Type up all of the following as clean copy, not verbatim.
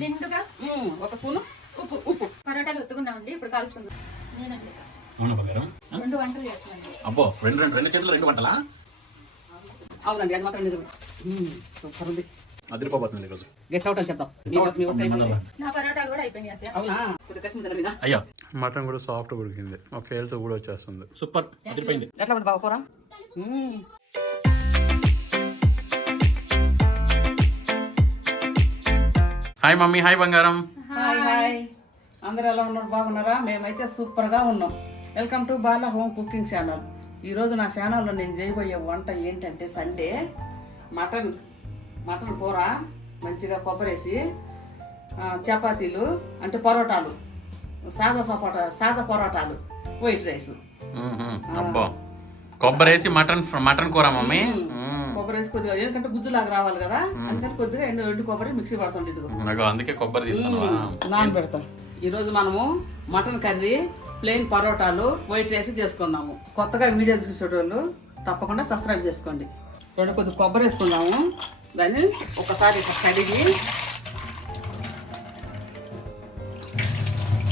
నిండుగా ఒక స్పూను ఉప్పు. పరోటాలు ఒత్తుకున్నామండి, ఇప్పుడు కాల్చుకుందాం. నేనే చేశాను. అవునా బంగారం? 2 వంటలు చేస్తున్నాను. అబ్బో, రెండు చేతులు 2 వంటలా? అవునండి, అది మాత్రం నిజమే. సూపర్ ఉంది. అదిరిపోతుంది ఈరోజు. గెస్ట్ అవుట్ అని చెప్తాం. నా పరోటాలు కూడా అయిపోయినాయి అత్తయ్య. అవునా? కొద్దిగా కసిమిదల మీద అయ్యో, మటన్ కూడా సాఫ్ట్ ఉడికింది, ఆ ఫేల్తో కూడా వచ్చేస్తుంది. సూపర్, అదిరిపోయింది. ఎట్లా ఉంది బావ కూర? హాయ్ మమ్మీ, హాయ్ బంగారం. హాయ్ హాయ్, అందరూ ఎలా ఉన్నారు? బాగున్నారా? మేమైతే సూపర్గా ఉన్నాం. Welcome to Bala home cooking channel. ఈరోజు నా ఛానల్లో నేను చేయబోయే వంట ఏంటంటే సండే మటన్ కూర, మంచిగా కొబ్బరేసి చపాతీలు అంటే పరోటాలు, సాదా పరోటాలు, వైట్ రైస్. అబ్బో, కొబ్బరేసి మటన్ కూర మమ్మీ. కొబ్బరి కొద్దిగా ఎందుకంటే గుజ్జులాగా రావాలి కదా, అందుకని కొద్దిగా ఎండు కొబ్బరి మిక్సీ పడుతుంది. ఇదిగో అందుకే కొబ్బరి తీస్తాను, నానబెడతాం. ఈరోజు మనము మటన్ కర్రీ, ప్లెయిన్ పరోటాలు, వైట్ రైస్ చేసుకుందాము. కొత్తగా వీడియో చూసేటోళ్ళు తప్పకుండా సబ్స్క్రైబ్ చేసుకోండి. కొద్దిగా కొబ్బరి వేసుకుందాము. దాన్ని ఒకసారి కడిగి,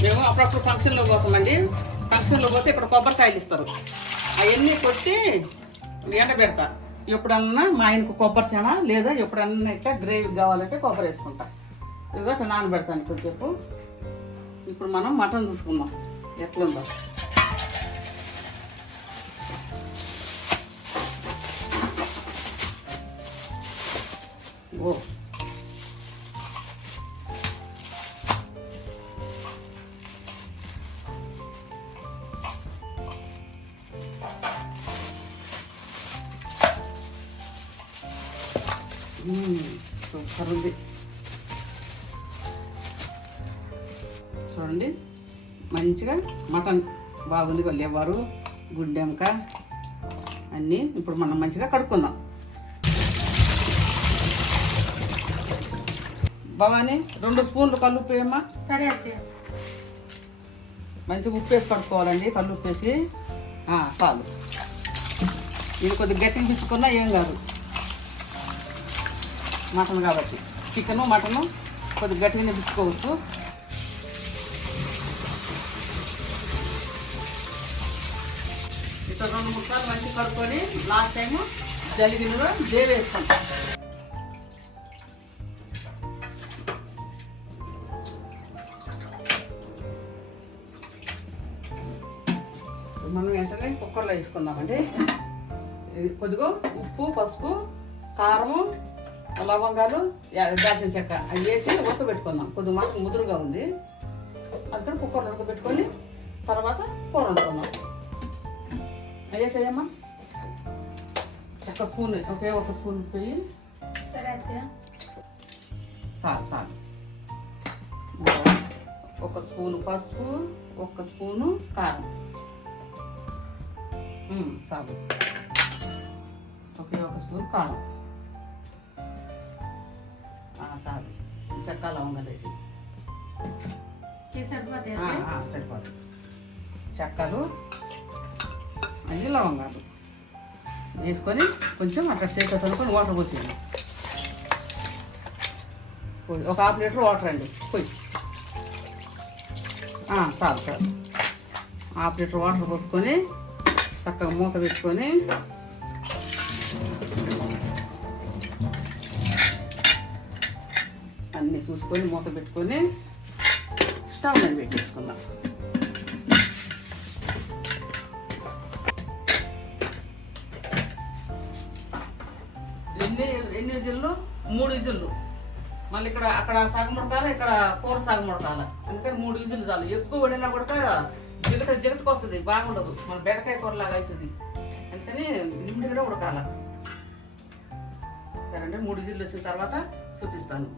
మేము అప్పుడప్పుడు ఫంక్షన్లో పోతామండి. ఫంక్షన్లో పోతే ఇక్కడ కొబ్బరికాయలు ఇస్తారు, అవన్నీ కొట్టి ఎండబెడతా. ఎప్పుడన్నా మా ఆయనకు కొబ్బరి చానా, లేదా ఎప్పుడన్నా ఇట్లా గ్రేవీ కావాలంటే కొబ్బరి వేసుకుంటా. ఇదిగో అట్లా నానబెడతాను కొద్దిసేపు. ఇప్పుడు మనం మటన్ చూసుకుందాం ఎట్లుందో. ఓ సూపర్ ఉంది చూడండి, మంచిగా మటన్ బాగుంది. లివరు, గుడ్డెంక అన్నీ ఇప్పుడు మనం మంచిగా కడుక్కుందాం. భవాని 2 స్పూన్లు కల్లుప్పు వేయమ్మా. సరే అత్తయ్య. మంచిగా ఉప్పు వేసి కడుక్కోవాలండి, కల్లుప్పు వేసి. చాలు, ఇది కొద్దిగా గట్టిగా పిసుకున్నా ఏం కాదు, మటన్ కాబట్టి. చికెను మటను కొద్దిగా గట్టిగానే పిసుకోవచ్చు. ఇట్లా 2-3 సార్లు మంచిగా కడుక్కొని లాస్ట్ టైము జలిగినలో వేస్తాం. మనం వెంటనే కుక్కర్లో వేసుకుందామండి. కొద్దిగా ఉప్పు, పసుపు, కారము, లవంగాలు, దాల్చిన చెక్క అవి వేసి ఉడకబెట్టుకుందాం. కొద్దిగా మాకు ముదురుగా ఉంది, అందుకని కుక్కర్లో ఉడకబెట్టుకొని తర్వాత కూర వండుకుందాం. వేసేయమ్మా. ఒక స్పూన్ పోయి. సరే అత్తయ్య. చాలు. 1 స్పూను పసుపు, 1 స్పూను కారం. చాలు. 1 స్పూన్ కారం చాలు. చెక్క లవంగాలు వేసి సరిపోతుంది. చెక్కలు అన్ని లవంగాలు వేసుకొని కొంచెం అక్కడ చేసేటనుకొని వాటర్ పోసేయండి. 1 హాఫ్ లీటర్ వాటర్ అండి పోయి. చాలు. 1/2 లీటర్ వాటర్ పోసుకొని చక్కగా మూత పెట్టుకొని అన్నీ చూసుకొని మూత పెట్టుకొని స్టవ్ మీద పెట్టేసుకుందాం. ఎన్ని విజిల్లు? 3 విజిల్లు. మళ్ళీ అక్కడ సగం ఉడకాలి, ఇక్కడ కూర సగం ఉడకాలి. అందుకని 3 విజిల్లు చాలు. ఎక్కువ పడినా కూడా జిగటకు వస్తుంది, బాగుండదు. మన బెండకాయ కూరలాగా అవుతుంది. అందుకని నిండుగా ఉడకాల. సరే అండి, 3 విజిల్లు వచ్చిన తర్వాత చూపిస్తాను.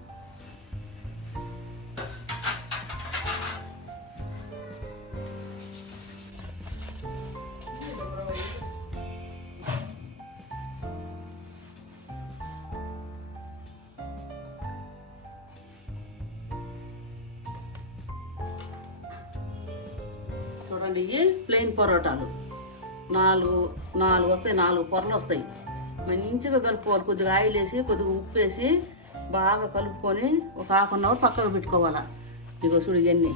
చూడండి, ఇవి ప్లెయిన్ పరోటాలు 4 వస్తాయి, 4 పొరలు వస్తాయి. మంచిగా కలుపుకోవాలి. కొద్దిగా ఆయిల్ వేసి, కొద్దిగా ఉప్పు వేసి బాగా కలుపుకొని ఒక హాఫ్ అన్ అవర్ పక్కకు పెట్టుకోవాలా. ఇగో చూడు ఇవన్నీ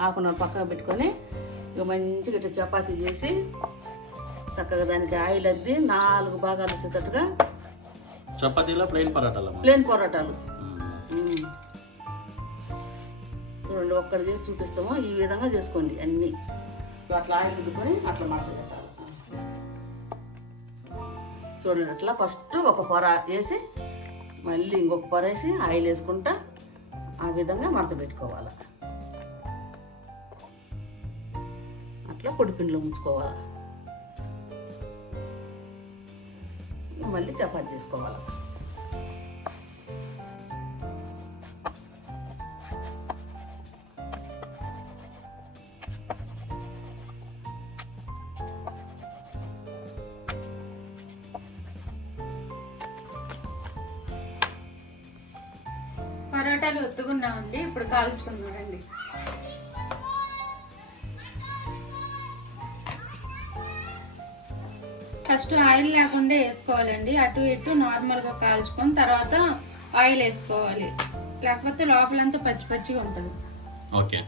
హాఫ్ అన్ అవర్ పక్కకు పెట్టుకొని ఇక మంచిగా ఇట్లా చపాతీ చేసి చక్కగా దానికి ఆయిల్ అద్ది 4 భాగాలు వచ్చేటట్టుగా చపాతీలో ప్లెయిన్ పరాటాలు. ప్లేన్ పొరాటాలు చూడండి, ఒక్కటి చేసి చూపిస్తాము. ఈ విధంగా చేసుకోండి అన్నీ. అట్లా ఆయిల్ రుద్దుకొని అట్లా మడత పెట్టాలి. చూడండి, అట్లా ఫస్ట్ ఒక పొర వేసి మళ్ళీ ఇంకొక పొర వేసి ఆయిల్ వేసుకుంటా ఆ విధంగా మడత పెట్టుకోవాలి. అట్లా పొడిపిండిలో ముంచుకోవాలి. మళ్ళీ చపాతీ చేసుకోవాలి. పరోటాలు ఒత్తుకున్నామండి, ఇప్పుడు కాల్చుకున్నామండి. ఫస్ట్ ఆయిల్ లేకుండా వేసుకోవాలండి. అటు ఇటు నార్మల్గా కాల్చుకొని తర్వాత ఆయిల్ వేసుకోవాలి, లేకపోతే లోపలంతా పచ్చి పచ్చిగా ఉంటుంది. ఓకే.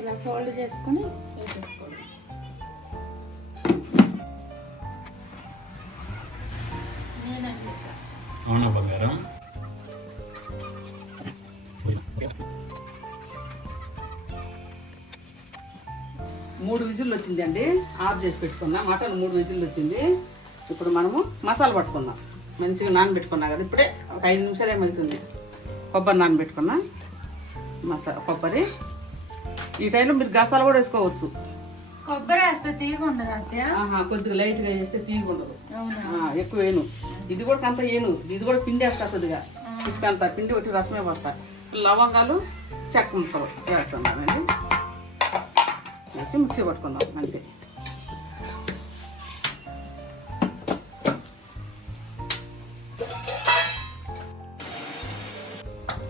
ఇలా ఫోల్డ్ చేసుకుని వేసేసుకోవాలి. అవునా బంగారం? 3 విజిల్లు వచ్చిందండి. ఆఫ్ చేసి పెట్టుకున్నా. మటన్ 3 విజిల్లు వచ్చింది. ఇప్పుడు మనము మసాలా పట్టుకుందాం. మంచిగా నానబెట్టుకున్నా కదా, ఇప్పుడే ఒక 5 నిమిషాలు ఏమవుతుంది. కొబ్బరి నానబెట్టుకున్నా. కొబ్బరి ఈ టైంలో మీరు గసాలు కూడా వేసుకోవచ్చు. కొబ్బరి వేస్తే తీగ ఉండదు అత్తయ్య? కొద్దిగా లైట్గా వేస్తే తీగ ఉండదు. అవునా? ఎక్కువ వేను. ఇది కూడా అంత వేను. ఇది కూడా పిండి వేస్తా కొద్దిగా. అంత పిండి వచ్చి రసమే పోస్తా. లవంగాలు చెక్క ముక్కలు వేస్తున్నానండి. వేసి మిక్సీ పట్టుకుందాం అంతే.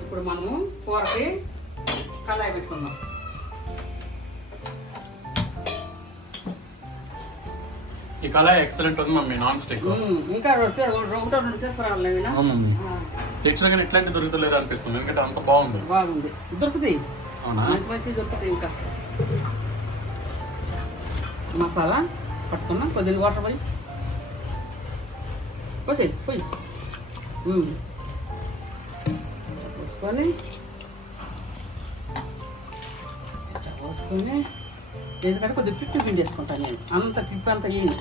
ఇప్పుడు మనము కూరకి కళాయి పెట్టుకుందాం. ఈ కళాయి ఎక్సలెంట్ ఉంది మమ్మీ, నాన్ స్టిక్. ఇంకా ఒకటో 2 తీసుకురావాలి. తెచ్చినా కానీ ఇట్లాంటి దొరుకుతలేదు అనిపిస్తుంది, ఎందుకంటే అంత బాగుంది. బాగుంది, దొరుకుతాయి. అవునా? మంచి దొరుకుతాయి. ఇంకా మసాలా పట్టుకున్నాం. కొద్దిగా వాటర్ పోయి పోసేది పోయి పోసుకొని పోసుకొని ఎందుకంటే కొద్దిగా పిప్పి పిండి వేసుకుంటాను నేను. అంత పిప్పి అంతా వేయను.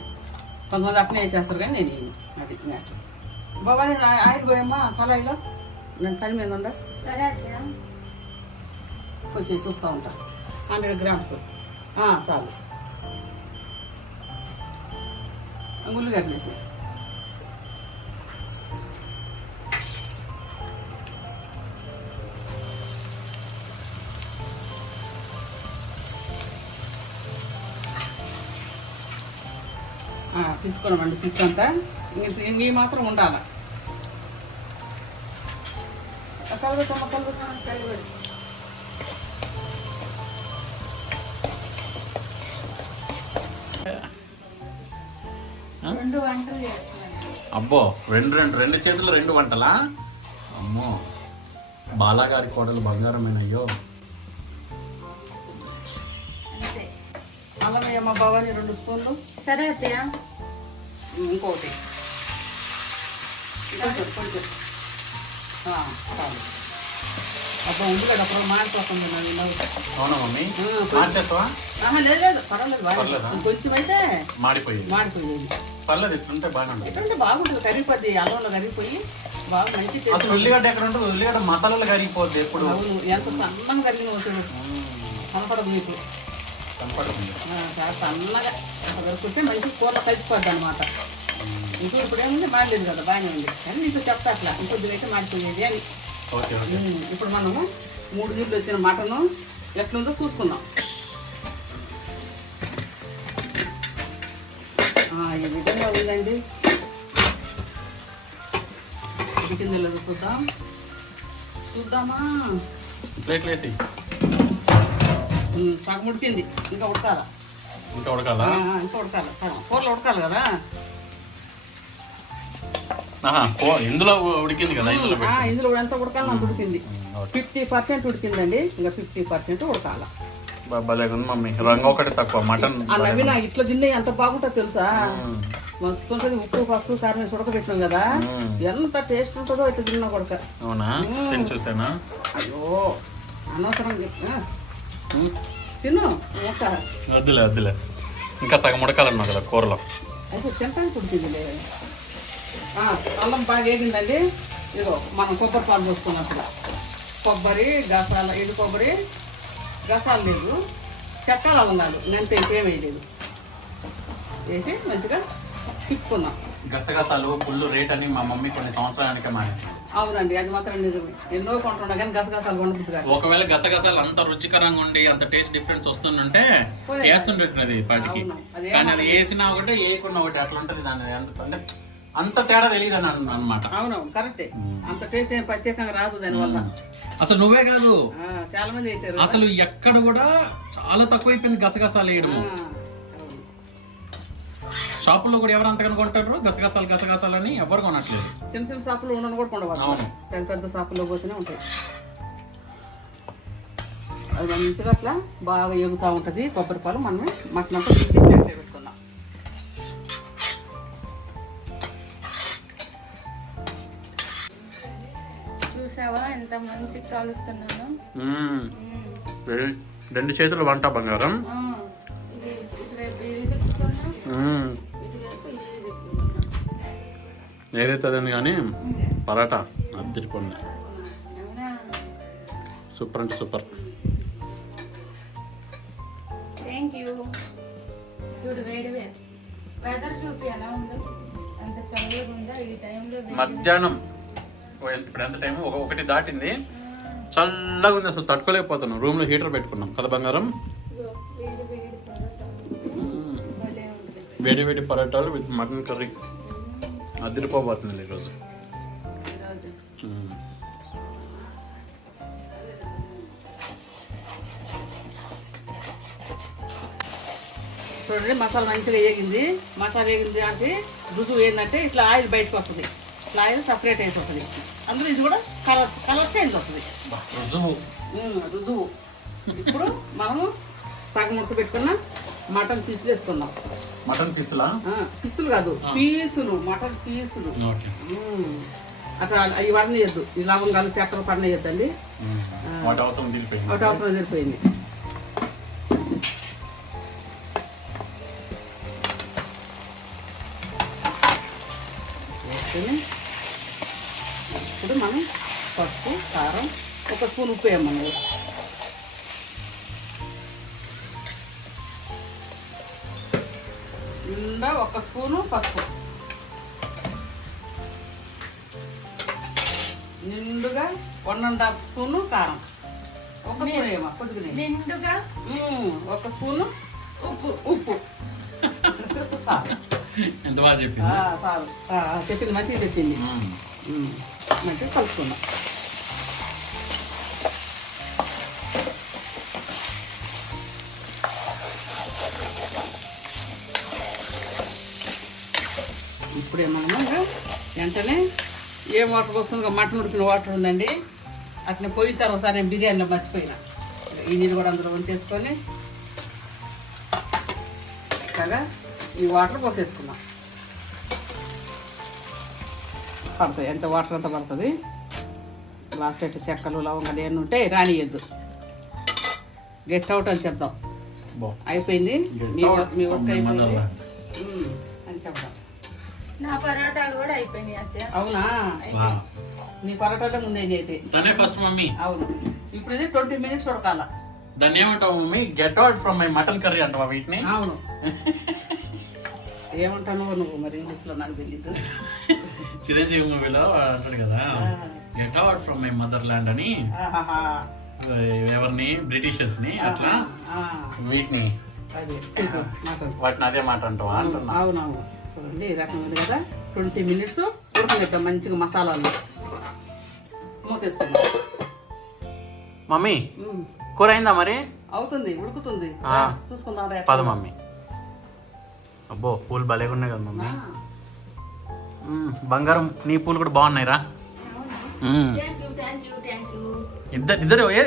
కొంతమంది అట్నే వేసేస్తారు కానీ నేను వేయను. అది మ్యాటర్. బాబా నేను ఆయిల్ పోయమ్మా కళాయిలో. నేను పని మీద ఉండ సరే అత్తయ్య. కొంచెం చూస్తూ ఉంటా. 100 గ్రామ్స్ చాలు. ఉల్లిగడ్డలు వేసి తీసుకున్నామండి. పిచ్చి అంతా నీ మాత్రం ఉండాలి. కలబెట్టమ్మ కలబెట్టు. రెండు వంటలు చేస్తున్నాను. అబ్బో, రెండు చేతులు 2 వంటలా? అమ్మో, బాలాగారి కోడలు బంగారమేనయ్యో. అంతే. అల్లం వేయమ్మ భవాని 2 స్పూన్లు. సరే అత్తయ్య. ఇంకోటి కొంచెం చాలు. అబ్బా ఉల్లిగడ్డ అప్పుడు మాడిపోతుంది. అవునా మమ్మీ? మార్చేస్తావా? లేదు పర్వాలేదు. కొంచెం అయితే మాడిపోయేది. పర్లేదు, ఇట్లుంటే బాగానే ఉంటుంది. ఎట్లంటే బాగుంటుంది. కరిగిపోద్ది. అల్లంలో కరిగిపోయి బాగా మంచి అసలు ఉల్లిగడ్డ ఎక్కడ ఉంటుంది? ఉల్లిగడ్డ మసాలాలు కరిగిపోద్ది ఎప్పుడు. అవును, ఎంత సన్నంగా కరిగిన వస్తుంది. కనపడదు మీకు. చాలా సన్నగా కలుపుకుంటే మంచి కూరలో కలిసిపోద్ది అనమాట. ఇంకో ఇప్పుడు ఏముంది మాడలేదు కదా, బాగానే ఉంది. కానీ నీకు చెప్తా అట్లా ఇంకొద్దిగా అయితే మాడిపోయేది అని. ఇప్పుడు మనము 3 గిన్నెలు వచ్చిన మటను ఎట్లుందో చూసుకుందాం. ఈ విధంగా ఉందండి. ఉడికిందో లేదో చూద్దామా. ప్లేట్లు వేసి సగం ఉడికింది, ఇంకా ఉడకాలా. ఇంకా ఉడకాలా? ఇంకా ఉడకాలి, సగం కూరలో ఉడకాలి కదా. ఇందులో ఉడికింది కదా, ఇందులో ఎంత ఉడకాలి అంత ఉడికింది. 50% ఉడికిందండి, ఇంకా 50% ఉడకాల. మమ్మీ రంగు ఒకటి తక్కువ మటన్. ఆ నవీన ఇట్లా తిన్నా ఎంత బాగుంటుందో తెలుసా. మస్తు ఉంటుంది. ఉప్పు పసుపు కారం వేసి ఉడకబెట్టినాం కదా, ఎంత టేస్ట్ ఉంటుందో ఇట్లా తిన్నా కొడక. అవునా, చూసానా? అయ్యో అనవసరం తిను. వద్దులే ఇంకా సగం ఉడకాలన్నా కదా కూరలో. అయితే తింటానికి ఉడికిందిలే. అల్లం బాగా వేగిందండి. ఇదిగో మనం కొబ్బరి పాలు పోసుకున్నప్పుడు కొబ్బరి గసాల, ఎండు కొబ్బరి గసాలు లేదు, చట్టాలు లవంగాలు, అంతే, ఇంకేం వేయలేదు. వేసి మంచిగా తిప్పుకుందాం. గసగసాలు ఫుల్ రేట్ అని మా మమ్మీ కొన్ని సంవత్సరాలకే మానేసింది. అవునండి, అది మాత్రం నిజమే. ఎన్నో కొంటున్నా కానీ గసగసాలు కొనుక్కుంటుంది. ఒకవేళ గసగసాలు అంత రుచికరంగా ఉండి అంత టేస్ట్ డిఫరెన్స్ వస్తుందంటే వేస్తుండేది పాటికి. కానీ అది వేసినా ఒకటి వేయకుండా ఒకటి అట్లా ఉంటది. దాని అంటే అంత తేడా తెలియదు అని అనమాట. అవునవును, కరెక్టే. అంత టేస్ట్ ఏం ప్రత్యేకంగా రాదు దానివల్ల. అసలు నువ్వే కాదు, చాలా మంది వేయటారు. అసలు ఎక్కడ కూడా చాలా తక్కువ అయిపోయింది గసగసాలు వేయడం. షాపుల్లో కూడా ఎవరు అంతగా కొంటారు గసగసాలు అని ఎవరు కొనట్లేదు. చిన్న చిన్న షాపుల్లో ఉండను కూడా కొండవచ్చు, పెద్ద పెద్ద షాపుల్లో పోతూనే ఉంటాయి. అది మంచిగా అట్లా బాగా ఎగుతూ ఉంటుంది. కొబ్బరి పాలు మనం మటన్ అంతా తీసి ప్లేట్లో పెట్టుకుందాం. చూసావా ఎంత మంచిగా కాలుస్తున్నాను. 2 చేతులు వంట బంగారం. ఏదైతుందని కానీ పరాటా అద్దరిపోండి. సూపర్ అంటే సూపర్. Thank you. చూడు వేడి వెదర్ చూపి ఎలా ఉందో, అంత చల్లగా ఉందా ఈ టైంలో. మధ్యాహ్నం ఇప్పుడు ఎంత టైం, 1 దాటింది. చల్లగా ఉంది, అసలు తట్టుకోలేకపోతున్నాం. రూమ్ లో హీటర్ పెట్టుకున్నాం కదా బంగారం. వేడి వేడి పరోటాలు విత్ మటన్ కర్రీ అదిరిపోబోతుంది ఈరోజు. చూడండి, మసాలా మంచిగా వేగింది. మసాలా వేగింది అంటే రుజువు ఏంటంటే ఇట్లా ఆయిల్ బయటకు వస్తుంది, ఇట్లా ఆయిల్ సపరేట్ అయిపోతుంది. అందులో ఇది కూడా కలర్ చేంజ్ వస్తుంది. రుజువు. ఇప్పుడు మనము సగం ముక్క పెట్టుకున్న మటన్ పీసులు వేసుకుందాం. మటన్ పీసులా? పీసులు కాదు, పీసులు, మటన్ పీసులు. అట్లా అవి పడనేయద్దు, ఈ లవంగాలు చక్కెర పడనేయద్దండి. ఒకటి అవసరం తీరిపోయింది. ఇప్పుడు మనం పసుపు కారం 1 స్పూన్ ఉప్పు వేయమన్నది. నిండా 1 స్పూను పసుపు, నిండుగా 1.5 స్పూను కారం, 1 స్పూన్ ఏమో కొద్దిగా నిండుగా 1 స్పూను ఉప్పు. ఎంత బాగా చెప్పింది. చెప్పింది, మంచిగా చెప్పింది. మంచిగా కలుపుకుందాం. ఇప్పుడు ఏమన్నా వెంటనే ఏం వాటర్ పోసుకుని మటన్ ఉడికిన వాటర్ ఉందండి, అట్లా పోయిసారు ఒకసారి. నేను బిర్యానీలో మర్చిపోయినా. ఈ నీళ్ళు కూడా అందులో ఉంచేసుకొని ఇలాగా ఈ వాటర్ పోసేసుకున్నాం. పడుతుంది, ఎంత వాటర్ అంతా పడుతుంది. లాస్ట్ అయితే చెక్కలు లవంగాలు ఏమన్నా ఉంటే రానియద్దు. గెట్ అవుట్ అని చెప్దాం. అయిపోయింది, మీ వర్క్ అయిపోయింది అని చెప్దాం. నా పరోటాలు కూడా అయిపోయినాయి అత్తయ్య. అవునా? నీ పరోటాలో ముందే అయితే ఫస్ట్ మమ్మీ. అవును. ఇప్పుడు ఇది 20 minutes ఉడకాల. దాన్ని ఏమంటావు mummy? Get out from my mutton curry అంటావా వీటిని? అవును. ఏమంటాను నువ్వు మరి ఇంగ్లీష్ లో నాకు తెలీదు. చిరంజీవి మూవీలో అంటాడు కదా, get out from my mother land అని. ఎవరిని బ్రిటిషర్స్ ని అట్లా ఆ, వీటిని అది సూపర్ మటన్. వాటిని అదే మాట అంటావా అంటున్నా. అవునవును చూడండి ఈ రకం ఉంది కదా 20 minutes ఉడకనిద్దాం మంచిగా మసాలాలు మూతేసుకుందాం. మమ్మీ కూర అయిందా మరి? అవుతుంది ఉడుకుతుంది ఆ. చూసుకుందాం రా. పద మమ్మీ. అబ్బో పూలు భలేగా ఉన్నాయి కదా మమ్మీ. బంగారం నీ పూలు కూడా బాగున్నాయి రా.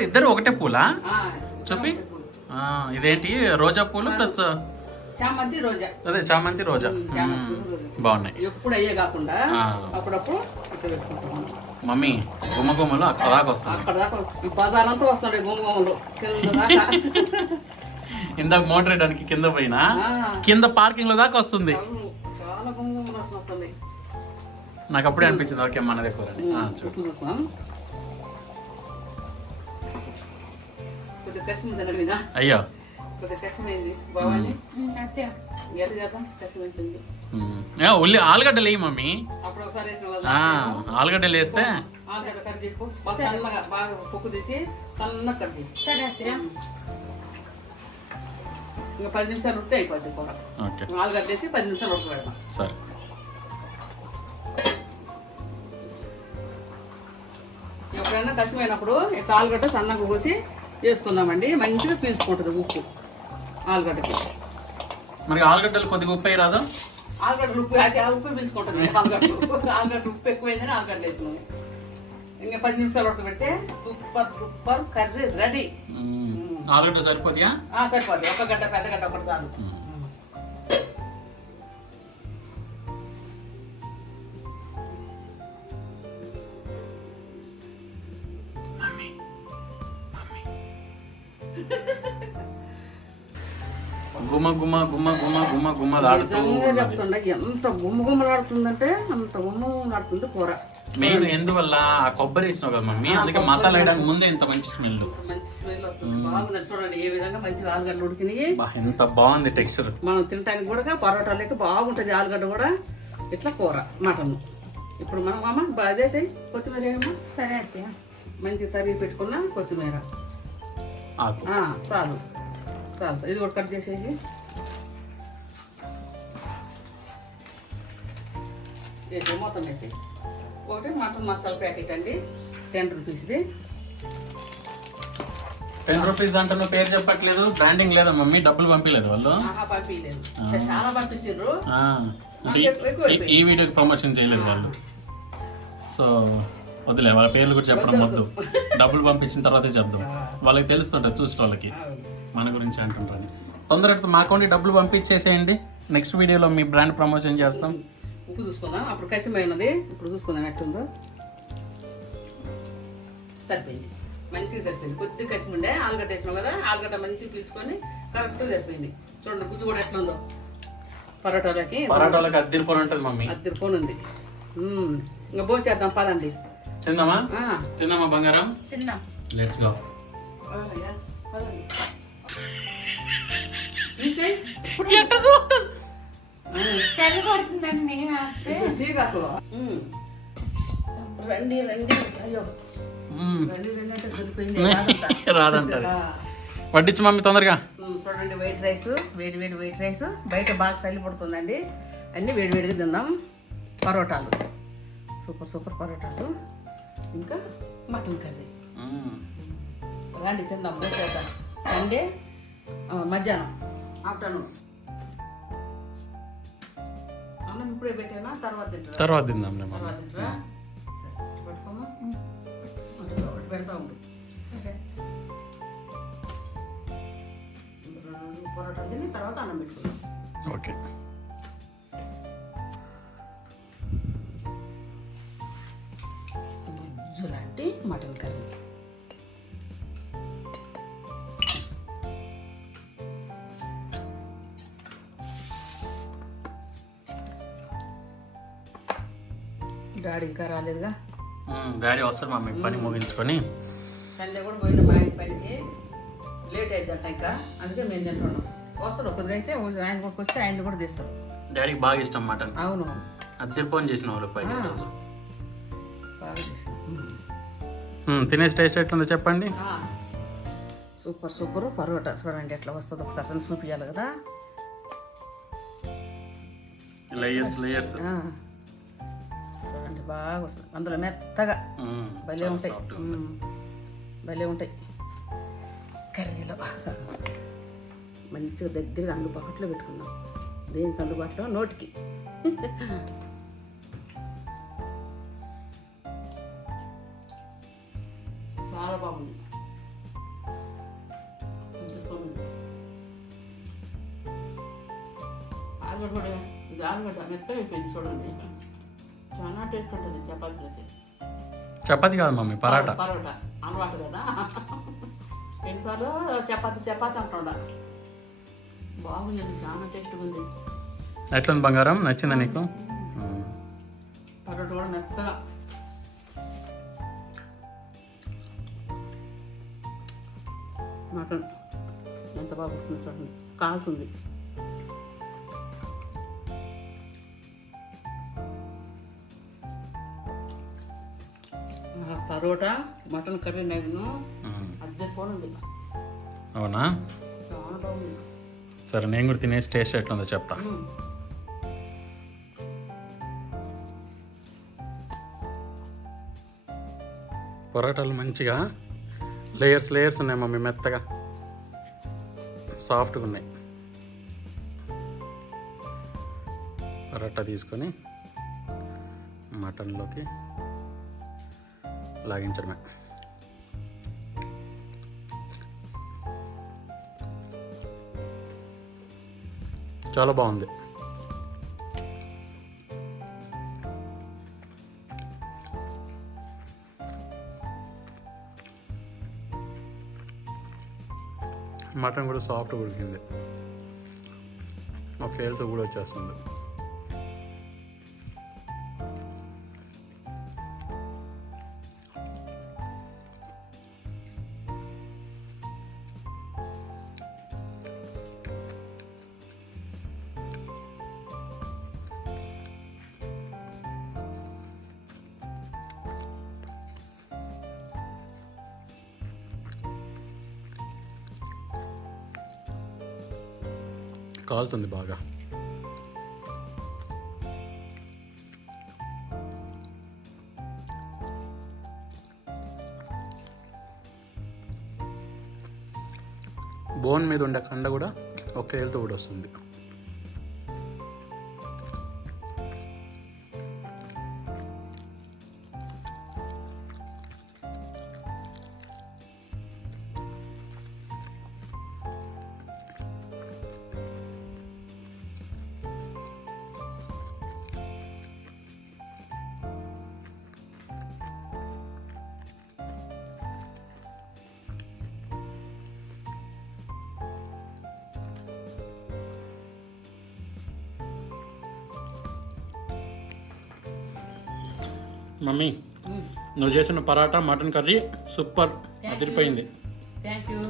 ఇద్దరు ఒకటే పూలా చెప్పి. ఇదేంటి రోజా పూలు ప్లస్ చామంతి రోజా. అదే చామంతి రోజా. బాగున్నాయి. ఎప్పుడు అయ్యే కాకుండా ఆ. అప్పుడప్పుడు ఇట్లా పెట్టుకుంటాం. మమ్మీ గుమ్మగుమ్మలు అక్కడ దాకా వస్తాయి. అక్కడ దాకా ఈ బజార్ అంతా వస్తాడు గుమ్మగుమ్మలు కింద దాకా. ఇందాక మోటర్ వేయడానికి కింద పోయినా ఆ. కింద పార్కింగ్ లో దాకా వస్తుంది. అవును, చాలా గుమ్మగుమ్మలు వస్తుంది. నాకు అప్పుడే అనిపించింది ఓకే మనదే కూర అని. చూడు ఉప్పు చూస్తాం. కొద్దిగా కసిమింది నవీనా, అయ్యో. కొద్దిగా కసిమైంది బాగుంది. అత్తయ్య ఎట్ట చేద్దాం కసిమైంది. ఉల్లి ఆలుగడ్డలు వేయి మమ్మీ. అప్పుడు ఒకసారి వేసిన వాళ్ళు ఆలుగడ్డలు వేస్తే ఆలుగడ్డ కట్ చేసుకో బాగా సన్నగా బాగా పొక్కు తీసి సన్నగా కట్ చేయి. సరే అత్తయ్య. ఇంకా 10 నిమిషాలు ఉంటే అయిపోద్ది కూర. ఓకే ఆలుగడ్డ వేసి 10 నిమిషాలు ఉడక పెడదాం. సరే. ఎప్పుడైనా కసిమైనప్పుడు ఇట్లా ఆలుగడ్డ సన్నగా కోసి వేసుకుందామండి. మంచిగా పీల్చుకుంటుంది ఉప్పు ఆలుగడ్డకి. మరి ఆలుగడ్డలు కొద్దిగా ఉప్పు అయ్యి రాదా? ఆలుగడ్డ ఉప్పు అది ఆ ఉప్పు పీల్చుకుంటుంది. ఆలుగడ్డ ఉప్పు ఎక్కువైందని ఆలుగడ్డ వేసినాము. ఇంకా 10 నిమిషాలు ఉడకబెడితే సూపర్ సూపర్ కర్రీ రెడీ. ఆలుగడ్డ సరిపోద్యా? సరిపోద్ది. ఒక గడ్డ పెద్ద గడ్డ ఒకటి చాలు. గుమ్మ గుమ్మ గుమ్మ గుమ్మ గుమ్మ గుమ్మలాడుతూ నిజంగా చెప్తుండ ఎంత గుమ్మగుమ్మలాడుతుందంటే అంత గుమ్మగుమ్మలాడుతుంది కూర. మెయిన్ ఎందువల్ల ఆ కొబ్బరి వేసినావు కదా మమ్మీ, అందుకే మసాలా వేయడానికి ముందే ఇంత మంచి స్మెల్. మంచి స్మెల్ వస్తుంది. బాగుంది చూడండి ఏ విధంగా మంచిగా ఆలుగడ్డలు ఉడికినాయి. ఎంత బాగుంది టెక్స్చర్. మనం తినడానికి కూడా పరోటా లెక్క బాగుంటుంది ఆలుగడ్డ కూడా. ఇట్లా కూర మటన్. ఇప్పుడు మనం అమ్మ అదేసాయి కొత్తిమీర ఏమో. సరే అత్తయ్య. మంచిగా తరిగి పెట్టుకున్న కొత్తిమీర ఆకు చాలు చాలు. ఇది కూడా కట్ చేసేసి వేసి మొత్తం వేసి. ఒకటి మటన్ మసాలా ప్యాకెట్ అండి 10 రూపీస్ది. 10 రూపీస్ అంటే నువ్వు పేరు చెప్పట్లేదు, బ్రాండింగ్ లేదా మమ్మీ, డబ్బులు పంపించలేదు వాళ్ళు. పంపించలేదు, చాలా పంపించారు. ఈ వీడియోకి ప్రమోషన్ చేయలేదు వాళ్ళు. సో వద్దులే వాళ్ళ పేర్లు కూడా చెప్పడం వద్దు. డబ్బులు పంపించిన తర్వాతే చెప్దాం. వాళ్ళకి తెలుస్తుంటుంది చూసిన వాళ్ళకి మన గురించి అంటుంటారు. తొందరగా మా అకౌంట్కి డబ్బులు పంపించేసేయండి. నెక్స్ట్ వీడియోలో మీ బ్రాండ్ ప్రమోషన్ చేస్తాం. ఉప్పు చూసుకుందాం. అప్పుడు కసిమైనది ఇప్పుడు చూసుకుందాం ఎట్టుందో. సరిపోయింది, మంచిగా సరిపోయింది. కొద్దిగా కసిముండే ఆలుగడ్డ వేసినాం కదా, ఆలుగడ్డ మంచిగా పీల్చుకొని కరెక్ట్గా సరిపోయింది. చూడండి గుజ్జు కూడా ఎట్లుందో. పరోటాలకి అద్దరిపోని ఉంటుంది మమ్మీ. అద్దరిపోని ఉంది. ఇంకా భోజనం చేద్దాం పదండి. తిందామా తిందామా బంగారం? తిందాం. Let's go. చలి పడుతుందండి నేను వేస్తే. రండి రండి. అయ్యో రండి రండి అంటే సరిపోయింది. రాదంటారు. వడ్డించు మమ్మీ తొందరగా. చూడండి వైట్ రైస్, వేడి వేడి వైట్ రైస్. బయట బాగా చలి పడుతుందండి. అన్నీ వేడి వేడిగా తిందాం. పరోటాలు సూపర్ సూపర్ పరోటాలు. ఇంకా మటన్ కర్రీ. రండి తిందాం. చేద్దాం. సండే మధ్యాహ్నం ఆఫ్టర్నూన్. అన్నం ఇప్పుడే పెట్టానా తర్వాత తింటారా? తర్వాత తిందాం. తర్వాత తింటారా? సరే పెట్టుకోమా. ఒకటి పెడతా ఉండు. సరే. పొరోటా తిని తర్వాత అన్నం పెట్టుకుందాం. ఓకే. గుజ్జు లాంటి మటన్ కర్రీ. డాడీ ఇంకా రాలేదుగా. డాడీ వస్తారు మమ్మీ పని ముగించుకొని. సండే కూడా పోయింది మా ఇంటి పనికి. లేట్ అయిద్దంట ఇంకా, అందుకే మేము తింటున్నాం. వస్తాడు కొద్దిగా అయితే ఆయన కూడా వస్తే ఆయన కూడా తీస్తాడు. డాడీకి బాగా ఇష్టం మటన్. అవును అద్దరిపోని చేసిన వాళ్ళు పై రోజు బాగా చేస్తాం. తినేసి టేస్ట్ ఎట్లుందో చెప్పండి. సూపర్ పరోటా చూడండి ఎట్లా వస్తుంది ఒకసారి చూపించాలి కదా. లేయర్స్ చూడండి బాగా వస్తుంది, అందులో మెత్తగా భలే ఉంటాయి. భలే ఉంటాయి కర్రీలో. మంచిగా దగ్గరగా అందుబాటులో పెట్టుకుందాం. దేనికి అందుబాటులో? నోటికి. చాలా బాగుంది. ఆలుగడ్డ కూడా, ఇది ఆలుగడ్డ మెత్తగా అయిపోయింది చూడండి. చాలా టేస్ట్ ఉంటుంది చపాతీలకి. చపాతి కాదు మమ్మీ, పరాటా. పరోటా అలవాటు కదా. ఎన్నిసార్లు చపాతి అంటుండా. బాగుంది, చాలా టేస్ట్గా ఉంది. ఎట్లుంది బంగారం, నచ్చిందా నీకు? పరోటా కూడా మెత్తగా. మటన్ ఎంత బాగా వస్తుంది చూడండి, కాలుతుంది. పరోటా మటన్ కర్రీ నైను అద్దె పోనుంది. అవునా? చాలా బాగుంది. సరే నేను కూడా తినేసి టేస్ట్ ఎట్లుందో చెప్తా. పరోటాలు మంచిగా లేయర్స్ ఉన్నాయి మమ్మీ, మెత్తగా సాఫ్ట్గా ఉన్నాయి. పరోటా తీసుకొని మటన్లోకి లాగించడమే. చాలా బాగుంది. మటన్ కూడా సాఫ్ట్గా ఉడికింది, మా ఫేల్తో కూడా వచ్చేస్తుంది. కాలుతుంది బాగా. బోన్ మీద ఉండే కండ కూడా ఒక ఏళ్ళతో కూడా వస్తుంది. మమ్మీ నువ్వు చేసిన పరాటా మటన్ కర్రీ సూపర్, అదిరిపోయింది. Thank you.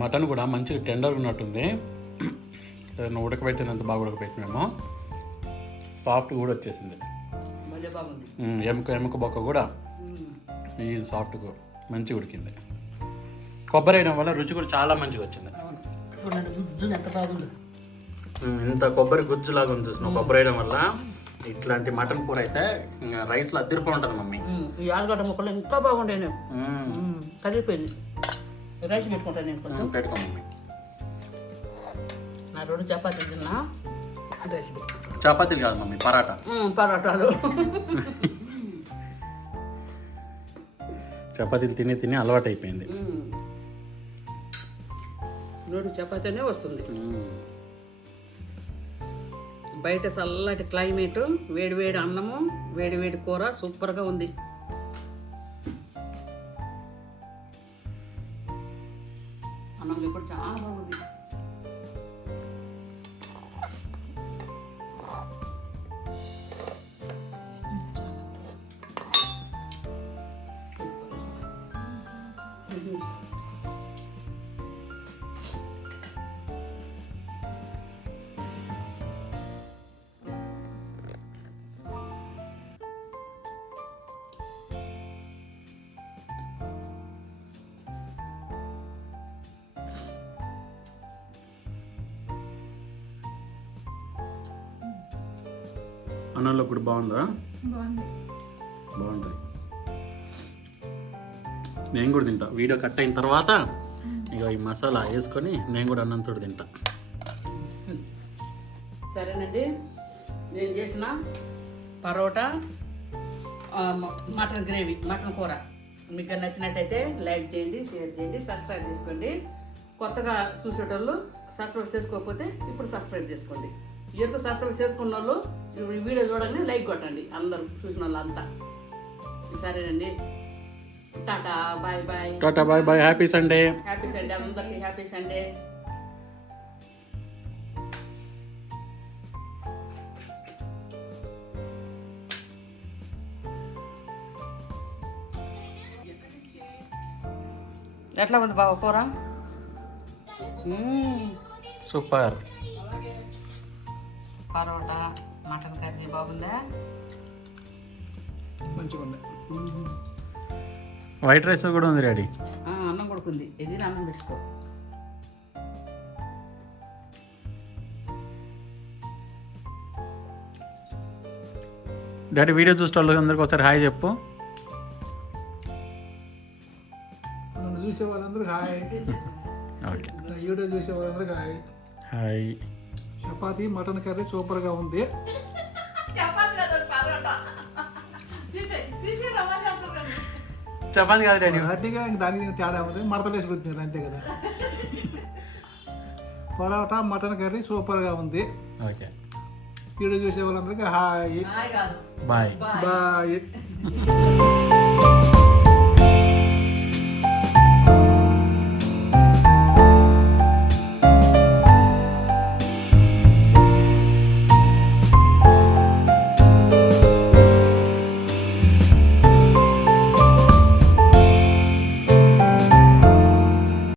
మటన్ కూడా మంచిగా టెండర్గా ఉన్నట్టుంది. నువ్వు ఉడకబెట్టినంత బాగా ఉడకబెట్టినామో సాఫ్ట్ కూడా వచ్చేసింది. భలే బాగుంది. ఎముక బొక్క కూడా ఈ సాఫ్ట్గా మంచిగా ఉడికింది. కొబ్బరి వేయడం వల్ల రుచి కూడా చాలా మంచిగా వచ్చింది. చూడండి గుజ్జు ఎంత బాగుంది. ఇంత కొబ్బరి గుజ్జులాగా ఉంది చూసిన కొబ్బరి వేయడం వల్ల. ఇట్లాంటి మటన్ కూర అయితే రైస్లో అదిరిపో ఉంటుంది మమ్మీ. ఈ ఆలుగడ్డ ముక్కలు ఇంకా బాగుండే. కరిగిపోయింది. రైస్ పెట్టుకుంటాను నేను కొంచెం. పెట్టుకో మమ్మీ. నా 2 చపాతీలు తిన్నా, రైస్ పెట్టుకుంటాను. చపాతీలు కాదు మమ్మీ, పరాటా. పరోటాలు. చపాతీలు తిని అలవాటు అయిపోయింది. 2 చపాతీనే వస్తుంది. బయట చల్లటి క్లైమేట్, వేడివేడి అన్నము, వేడివేడి కూర సూపర్గా ఉంది. అన్నం కూడా చాలా బాగుంది. అన్నంలో కూడా బాగుందా? బాగుంది. బాగుంటుంది. నేను కూడా తింటా. వీడియో కట్ అయిన తర్వాత ఇక ఈ మసాలా వేసుకొని నేను కూడా అన్నంతో తింటా. సరేనండి, నేను చేసిన పరోటా మటన్ గ్రేవీ, మటన్ కూర మీకు నచ్చినట్టయితే లైక్ చేయండి, షేర్ చేయండి, సబ్స్క్రైబ్ చేసుకోండి. కొత్తగా చూసేటోళ్ళు సబ్స్క్రైబ్ చేసుకోకపోతే ఇప్పుడు సబ్స్క్రైబ్ చేసుకోండి. ఎరుకు సబ్స్క్రైబ్ చేసుకున్న వాళ్ళు ఈ వీడియో చూడగానే లైక్ కొట్టండి, అందరూ చూసిన వాళ్ళంతా. సరేనండి, tata bye bye. Tata bye bye. Happy Sunday. Happy Sunday అందరికీ, హ్యాపీ సండే. ఎట్లా ఉంది బావ కూర? సూపర్. పరోటా మటన్ కర్రీ బాగుందా? మంచిగా ఉంది. వైట్ రైస్ కూడా ఉంది రెడీ. అన్నం కొడుకుంది, ఇది అన్నం పెట్టుకో. డాడీ వీడియో చూసే వాళ్ళకి అందరికి ఒకసారి హాయ్ చెప్పు. నన్ను చూసే వాళ్ళందరూ హాయ్. ఓకే, నా వీడియో చూసే వాళ్ళందరికీ hi. Hi. Chapati mutton curry సూపర్గా ఉంది. చెప్పండి కదా డాడీ. అట్టిగా దానికి దీనికి తేడా ఉంది, మడతలేసి రుద్దినారు అంతే కదా. పరోటా మటన్ కర్రీ సూపర్గా ఉంది. ఓకే, వీడియో చూసే వాళ్ళందరికీ హాయ్ బాయ్. బాయ్.